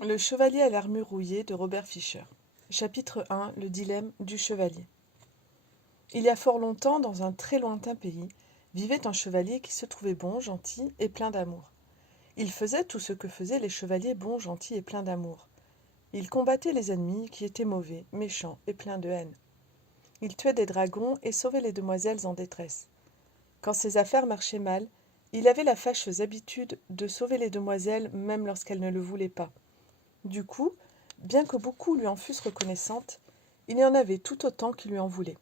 Le chevalier à l'armure rouillée de Robert Fischer. Chapitre 1. Le dilemme du chevalier. Il y a fort longtemps, dans un très lointain pays, vivait un chevalier qui se trouvait bon, gentil et plein d'amour. Il faisait tout ce que faisaient les chevaliers bons, gentils et pleins d'amour. Il combattait les ennemis qui étaient mauvais, méchants et pleins de haine. Il tuait des dragons et sauvait les demoiselles en détresse. Quand ses affaires marchaient mal, il avait la fâcheuse habitude de sauver les demoiselles même lorsqu'elles ne le voulaient pas. Du coup, bien que beaucoup lui en fussent reconnaissantes, il y en avait tout autant qui lui en voulaient.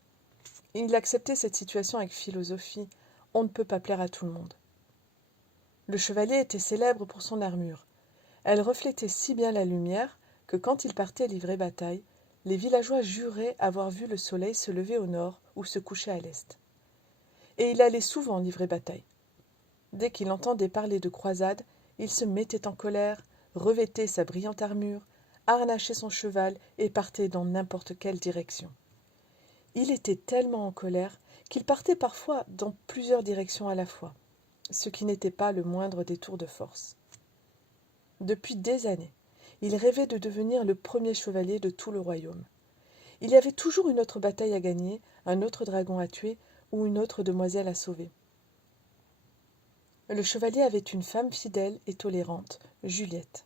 Il acceptait cette situation avec philosophie. On ne peut pas plaire à tout le monde. Le chevalier était célèbre pour son armure. Elle reflétait si bien la lumière que quand il partait livrer bataille, les villageois juraient avoir vu le soleil se lever au nord ou se coucher à l'est. Et il allait souvent livrer bataille. Dès qu'il entendait parler de croisade, il se mettait en colère, revêtait sa brillante armure, harnachait son cheval et partait dans n'importe quelle direction. Il était tellement en colère qu'il partait parfois dans plusieurs directions à la fois, ce qui n'était pas le moindre détour de force. Depuis des années, il rêvait de devenir le premier chevalier de tout le royaume. Il y avait toujours une autre bataille à gagner, un autre dragon à tuer ou une autre demoiselle à sauver. Le chevalier avait une femme fidèle et tolérante, Juliette.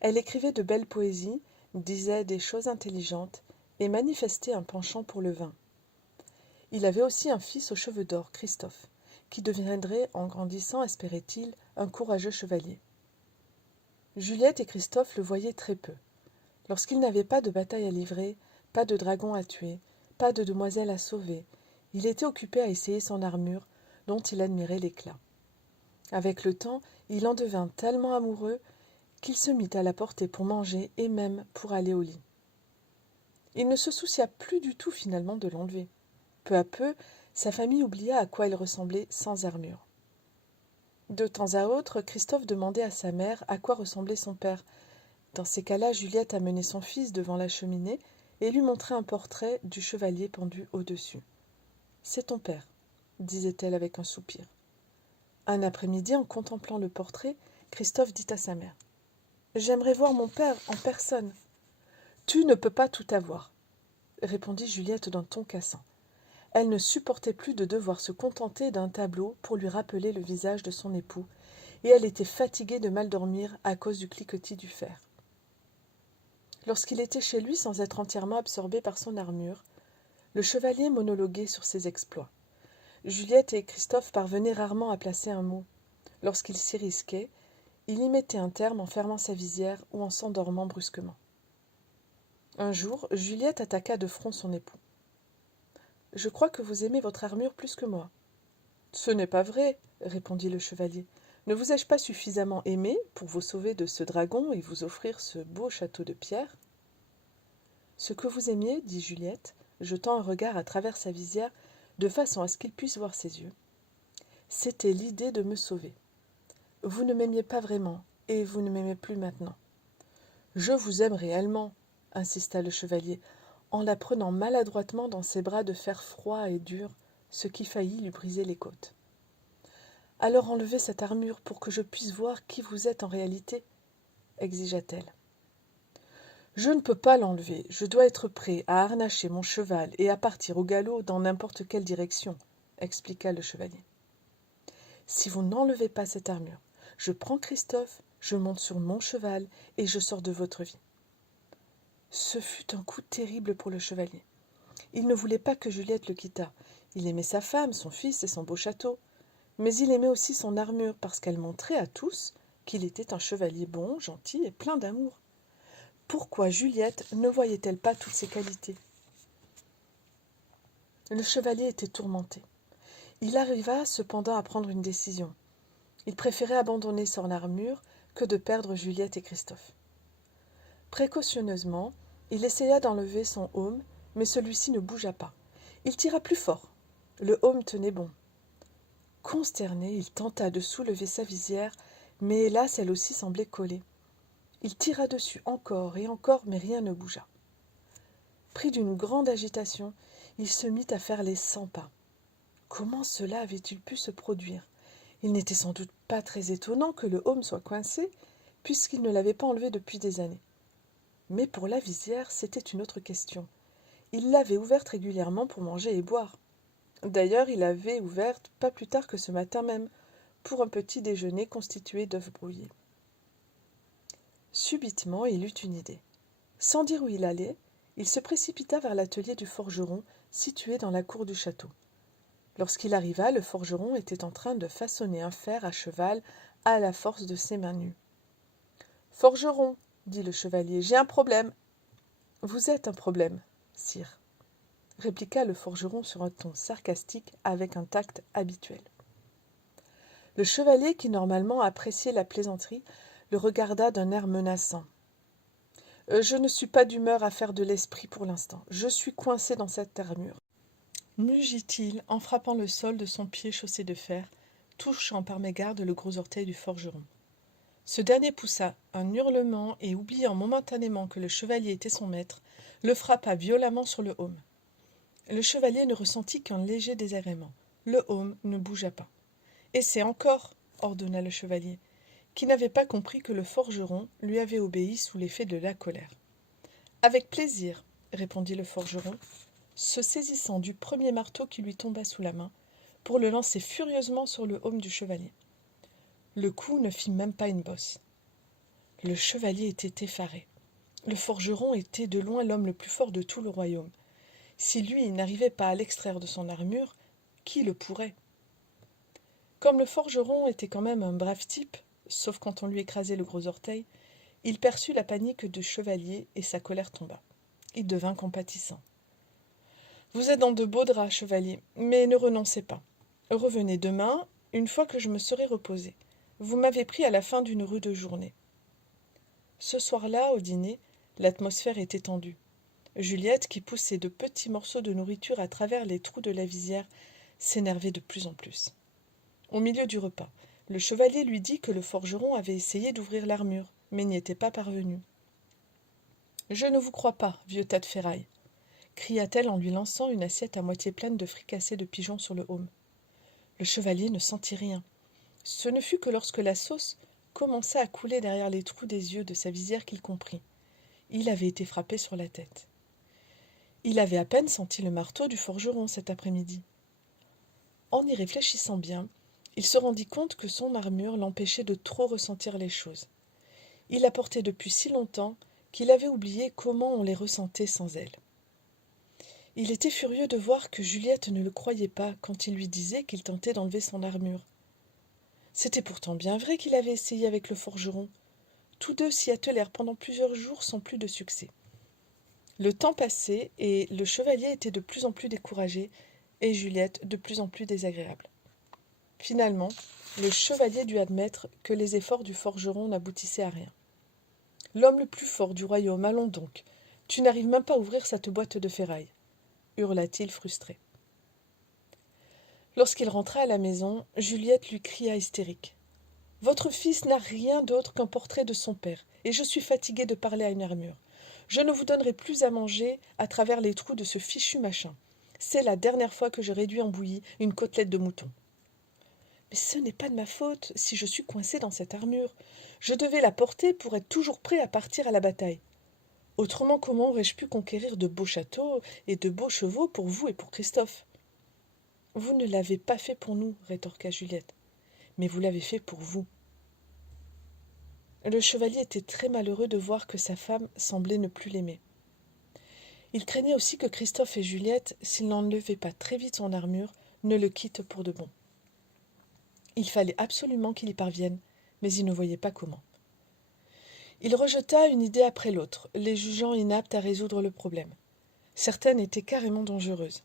Elle écrivait de belles poésies, disait des choses intelligentes et manifestait un penchant pour le vin. Il avait aussi un fils aux cheveux d'or, Christophe, qui deviendrait, en grandissant, espérait-il, un courageux chevalier. Juliette et Christophe le voyaient très peu. Lorsqu'il n'avait pas de bataille à livrer, pas de dragon à tuer, pas de demoiselle à sauver, il était occupé à essayer son armure, dont il admirait l'éclat. Avec le temps, il en devint tellement amoureux qu'il se mit à la porter pour manger et même pour aller au lit. Il ne se soucia plus du tout finalement de l'enlever. Peu à peu, sa famille oublia à quoi il ressemblait sans armure. De temps à autre, Christophe demandait à sa mère à quoi ressemblait son père. Dans ces cas-là, Juliette amenait son fils devant la cheminée et lui montrait un portrait du chevalier pendu au-dessus. « C'est ton père », disait-elle avec un soupir. Un après-midi, en contemplant le portrait, Christophe dit à sa mère : « J'aimerais voir mon père en personne. »« Tu ne peux pas tout avoir, » répondit Juliette d'un ton cassant. Elle ne supportait plus de devoir se contenter d'un tableau pour lui rappeler le visage de son époux, et elle était fatiguée de mal dormir à cause du cliquetis du fer. Lorsqu'il était chez lui sans être entièrement absorbé par son armure, le chevalier monologuait sur ses exploits. Juliette et Christophe parvenaient rarement à placer un mot. Lorsqu'il s'y risquait, il y mettait un terme en fermant sa visière ou en s'endormant brusquement. Un jour, Juliette attaqua de front son époux. « Je crois que vous aimez votre armure plus que moi. »« Ce n'est pas vrai, » répondit le chevalier. « Ne vous ai-je pas suffisamment aimé pour vous sauver de ce dragon et vous offrir ce beau château de pierre ?»« Ce que vous aimiez, » dit Juliette, jetant un regard à travers sa visière de façon à ce qu'il puisse voir ses yeux, « c'était l'idée de me sauver. Vous ne m'aimiez pas vraiment, et vous ne m'aimez plus maintenant. »« Je vous aime réellement, » insista le chevalier, en la prenant maladroitement dans ses bras de fer froid et dur, ce qui faillit lui briser les côtes. « Alors enlevez cette armure pour que je puisse voir qui vous êtes en réalité, » exigea-t-elle. « Je ne peux pas l'enlever, je dois être prêt à harnacher mon cheval et à partir au galop dans n'importe quelle direction, » expliqua le chevalier. « Si vous n'enlevez pas cette armure, je prends Christophe, je monte sur mon cheval et je sors de votre vie. » Ce fut un coup terrible pour le chevalier. Il ne voulait pas que Juliette le quittât. Il aimait sa femme, son fils et son beau château. Mais il aimait aussi son armure parce qu'elle montrait à tous qu'il était un chevalier bon, gentil et plein d'amour. Pourquoi Juliette ne voyait-elle pas toutes ces qualités ? Le chevalier était tourmenté. Il arriva cependant à prendre une décision. Il préférait abandonner son armure que de perdre Juliette et Christophe. Précautionneusement, il essaya d'enlever son aume, mais celui-ci ne bougea pas. Il tira plus fort. Le aume tenait bon. Consterné, il tenta de soulever sa visière, mais hélas, elle aussi semblait collée. Il tira dessus encore et encore, mais rien ne bougea. Pris d'une grande agitation, il se mit à faire les 100 pas. Comment cela avait-il pu se produire ? Il n'était sans doute pas très étonnant que le aume soit coincé, puisqu'il ne l'avait pas enlevé depuis des années. Mais pour la visière, c'était une autre question. Il l'avait ouverte régulièrement pour manger et boire. D'ailleurs, il l'avait ouverte pas plus tard que ce matin même, pour un petit déjeuner constitué d'œufs brouillés. Subitement, il eut une idée. Sans dire où il allait, il se précipita vers l'atelier du forgeron, situé dans la cour du château. Lorsqu'il arriva, le forgeron était en train de façonner un fer à cheval à la force de ses mains nues. « Forgeron, dit le chevalier, j'ai un problème. »« Vous êtes un problème, sire, » répliqua le forgeron sur un ton sarcastique avec un tact habituel. Le chevalier, qui normalement appréciait la plaisanterie, le regarda d'un air menaçant. « Je ne suis pas d'humeur à faire de l'esprit pour l'instant. Je suis coincé dans cette armure. » mugit-il en frappant le sol de son pied chaussé de fer, touchant par mégarde le gros orteil du forgeron. Ce dernier poussa un hurlement et, oubliant momentanément que le chevalier était son maître, le frappa violemment sur le aume. Le chevalier ne ressentit qu'un léger désagrément. Le aume ne bougea pas. « Essaie encore !» ordonna le chevalier, qui n'avait pas compris que le forgeron lui avait obéi sous l'effet de la colère. « Avec plaisir, » répondit le forgeron, se saisissant du premier marteau qui lui tomba sous la main, pour le lancer furieusement sur le aume du chevalier. Le coup ne fit même pas une bosse. Le chevalier était effaré. Le forgeron était de loin l'homme le plus fort de tout le royaume. Si lui n'arrivait pas à l'extraire de son armure, qui le pourrait ? Comme le forgeron était quand même un brave type, sauf quand on lui écrasait le gros orteil, il perçut la panique du chevalier et sa colère tomba. Il devint compatissant. « Vous êtes dans de beaux draps, chevalier, mais ne renoncez pas. Revenez demain, une fois que je me serai reposé. Vous m'avez pris à la fin d'une rude journée. » Ce soir-là, au dîner, l'atmosphère était tendue. Juliette, qui poussait de petits morceaux de nourriture à travers les trous de la visière, s'énervait de plus en plus. Au milieu du repas, le chevalier lui dit que le forgeron avait essayé d'ouvrir l'armure, mais n'y était pas parvenu. « Je ne vous crois pas, vieux tas de ferraille !» cria-t-elle en lui lançant une assiette à moitié pleine de fricassés de pigeons sur le aume. Le chevalier ne sentit rien. Ce ne fut que lorsque la sauce commença à couler derrière les trous des yeux de sa visière qu'il comprit. Il avait été frappé sur la tête. Il avait à peine senti le marteau du forgeron cet après-midi. En y réfléchissant bien, il se rendit compte que son armure l'empêchait de trop ressentir les choses. Il la portait depuis si longtemps qu'il avait oublié comment on les ressentait sans elle. Il était furieux de voir que Juliette ne le croyait pas quand il lui disait qu'il tentait d'enlever son armure. C'était pourtant bien vrai qu'il avait essayé avec le forgeron. Tous deux s'y attelèrent pendant plusieurs jours sans plus de succès. Le temps passait et le chevalier était de plus en plus découragé et Juliette de plus en plus désagréable. Finalement, le chevalier dut admettre que les efforts du forgeron n'aboutissaient à rien. « L'homme le plus fort du royaume, allons donc. Tu n'arrives même pas à ouvrir cette boîte de ferraille, » hurla-t-il frustré. Lorsqu'il rentra à la maison, Juliette lui cria hystérique. « Votre fils n'a rien d'autre qu'un portrait de son père, et je suis fatiguée de parler à une armure. Je ne vous donnerai plus à manger à travers les trous de ce fichu machin. C'est la dernière fois que je réduis en bouillie une côtelette de mouton. » « Mais ce n'est pas de ma faute si je suis coincée dans cette armure. Je devais la porter pour être toujours prêt à partir à la bataille. Autrement, comment aurais-je pu conquérir de beaux châteaux et de beaux chevaux pour vous et pour Christophe ? » « Vous ne l'avez pas fait pour nous, rétorqua Juliette, mais vous l'avez fait pour vous. » Le chevalier était très malheureux de voir que sa femme semblait ne plus l'aimer. Il craignait aussi que Christophe et Juliette, s'il n'enlevait pas très vite son armure, ne le quittent pour de bon. Il fallait absolument qu'il y parvienne, mais il ne voyait pas comment. Il rejeta une idée après l'autre, les jugeant inaptes à résoudre le problème. Certaines étaient carrément dangereuses.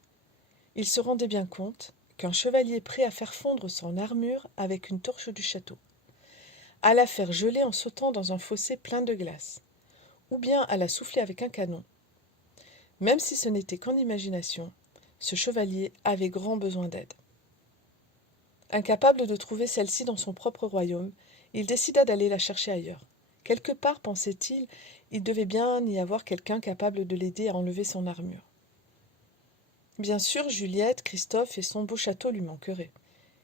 Il se rendait bien compte qu'un chevalier prêt à faire fondre son armure avec une torche du château, à la faire geler en sautant dans un fossé plein de glace, ou bien à la souffler avec un canon. Même si ce n'était qu'en imagination, ce chevalier avait grand besoin d'aide. Incapable de trouver celle-ci dans son propre royaume, il décida d'aller la chercher ailleurs. Quelque part, pensait-il, il devait bien y avoir quelqu'un capable de l'aider à enlever son armure. Bien sûr, Juliette, Christophe et son beau château lui manqueraient.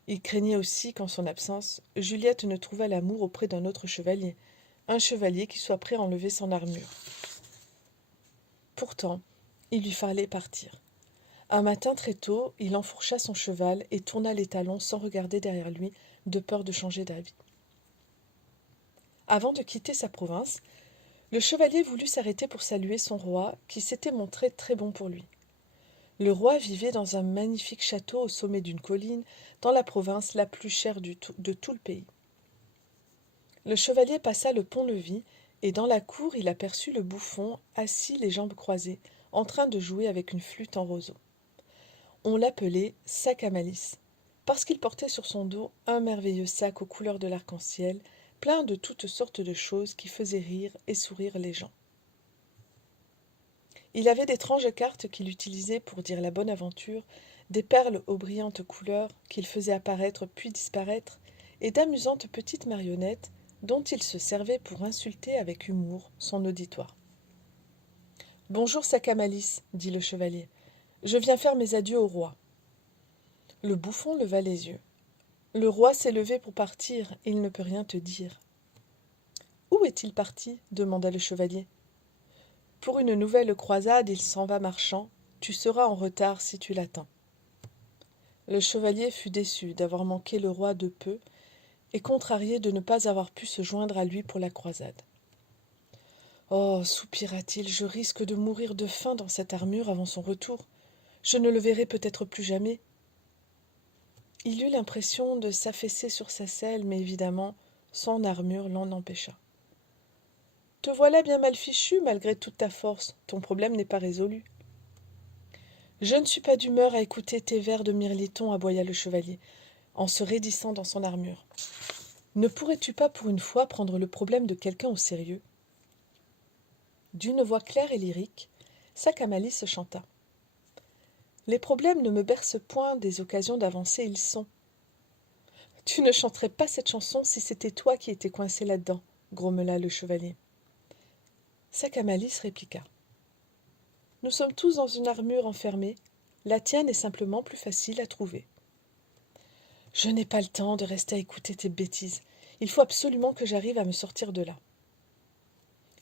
Il craignait aussi qu'en son absence, Juliette ne trouvât l'amour auprès d'un autre chevalier, un chevalier qui soit prêt à enlever son armure. Pourtant, il lui fallait partir. Un matin très tôt, il enfourcha son cheval et tourna les talons sans regarder derrière lui, de peur de changer d'avis. Avant de quitter sa province, le chevalier voulut s'arrêter pour saluer son roi, qui s'était montré très bon pour lui. Le roi vivait dans un magnifique château au sommet d'une colline, dans la province la plus chère de tout le pays. Le chevalier passa le pont-levis, et dans la cour il aperçut le bouffon, assis les jambes croisées, en train de jouer avec une flûte en roseau. On l'appelait Sac à Malice, parce qu'il portait sur son dos un merveilleux sac aux couleurs de l'arc-en-ciel, plein de toutes sortes de choses qui faisaient rire et sourire les gens. Il avait d'étranges cartes qu'il utilisait pour dire la bonne aventure, des perles aux brillantes couleurs qu'il faisait apparaître puis disparaître, et d'amusantes petites marionnettes dont il se servait pour insulter avec humour son auditoire. « Bonjour, Sac à Malice, dit le chevalier. Je viens faire mes adieux au roi. » Le bouffon leva les yeux. « Le roi s'est levé pour partir, il ne peut rien te dire. »« Où est-il parti ?» demanda le chevalier. « Pour une nouvelle croisade, il s'en va marchant. Tu seras en retard si tu l'attends. » Le chevalier fut déçu d'avoir manqué le roi de peu et contrarié de ne pas avoir pu se joindre à lui pour la croisade. « Oh, soupira-t-il, je risque de mourir de faim dans cette armure avant son retour. Je ne le verrai peut-être plus jamais. » Il eut l'impression de s'affaisser sur sa selle, mais évidemment, son armure l'en empêcha. « Te voilà bien mal fichu, malgré toute ta force. Ton problème n'est pas résolu. »« Je ne suis pas d'humeur à écouter tes vers de mirliton, aboya le chevalier, en se raidissant dans son armure. Ne pourrais-tu pas pour une fois prendre le problème de quelqu'un au sérieux ?» D'une voix claire et lyrique, Sac à Malice chanta. « Les problèmes ne me bercent point, des occasions d'avancer ils sont. » « Tu ne chanterais pas cette chanson si c'était toi qui étais coincé là-dedans, grommela le chevalier. Sac à Malice répliqua. « Nous sommes tous dans une armure enfermée, la tienne est simplement plus facile à trouver. »« Je n'ai pas le temps de rester à écouter tes bêtises, il faut absolument que j'arrive à me sortir de là. »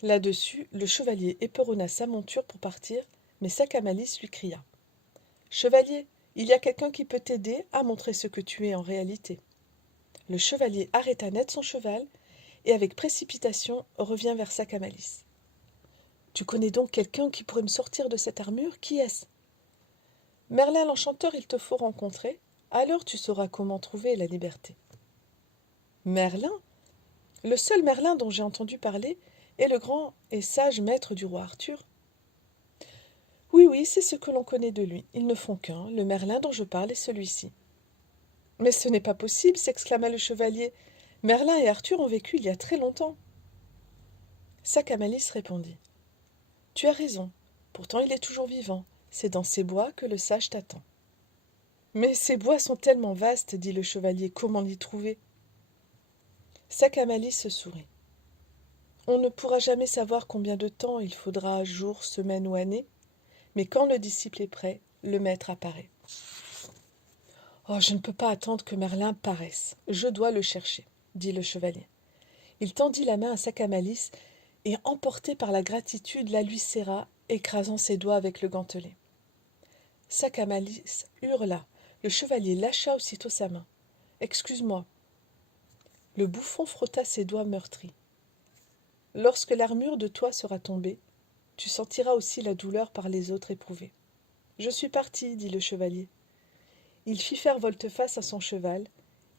Là-dessus, le chevalier éperonna sa monture pour partir, mais Sac à Malice lui cria. « Chevalier, il y a quelqu'un qui peut t'aider à montrer ce que tu es en réalité. » Le chevalier arrêta net son cheval et avec précipitation revint vers Sac à Malice. « Tu connais donc quelqu'un qui pourrait me sortir de cette armure? Qui est-ce ? » ?»« Merlin l'enchanteur, il te faut rencontrer, alors tu sauras comment trouver la liberté. »« Merlin ? Le seul Merlin dont j'ai entendu parler est le grand et sage maître du roi Arthur. »« Oui, c'est ce que l'on connaît de lui, ils ne font qu'un, le Merlin dont je parle est celui-ci. »« Mais ce n'est pas possible, s'exclama le chevalier. Merlin et Arthur ont vécu il y a très longtemps. » Sac à Malice répondit. « Tu as raison, pourtant il est toujours vivant, c'est dans ces bois que le sage t'attend. »« Mais ces bois sont tellement vastes, dit le chevalier, comment l'y trouver ?» Sac à Malice sourit. « On ne pourra jamais savoir combien de temps il faudra, jours, semaines ou années, mais quand le disciple est prêt, le maître apparaît. » « Oh, je ne peux pas attendre que Merlin paraisse. Je dois le chercher, » dit le chevalier. Il tendit la main à Sac à Malice et, emporté par la gratitude, la lui serra, écrasant ses doigts avec le gantelet. Sac à Malice hurla. Le chevalier lâcha aussitôt sa main. « Excuse-moi. » Le bouffon frotta ses doigts meurtris. « Lorsque l'armure de toi sera tombée, tu sentiras aussi la douleur par les autres éprouvée. »« Je suis parti, » dit le chevalier. Il fit faire volte-face à son cheval,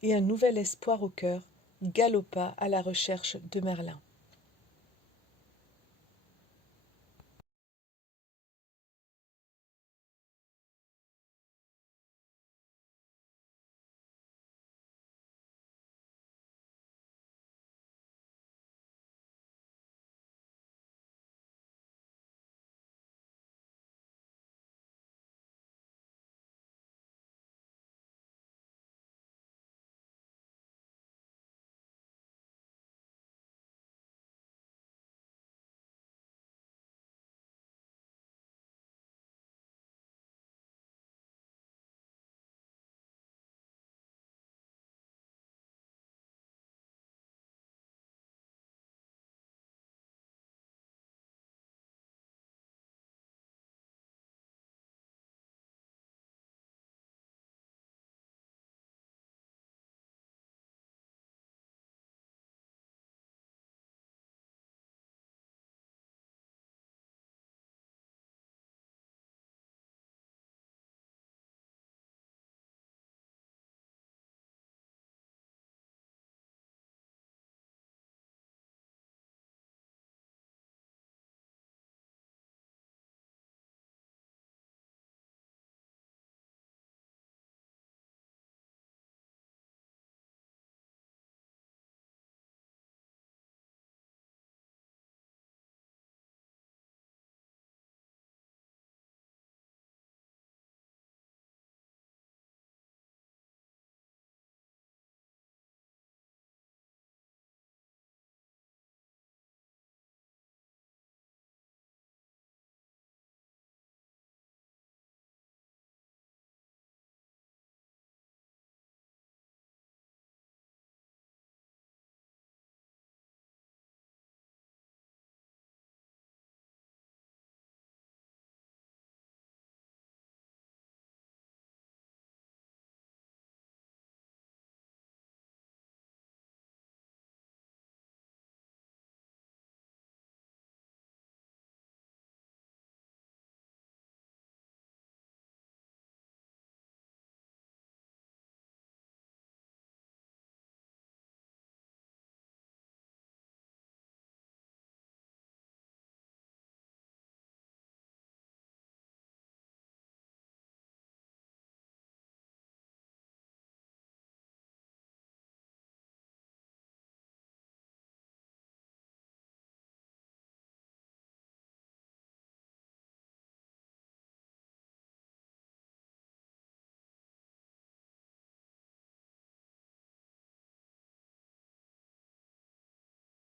et un nouvel espoir au cœur galopa à la recherche de Merlin.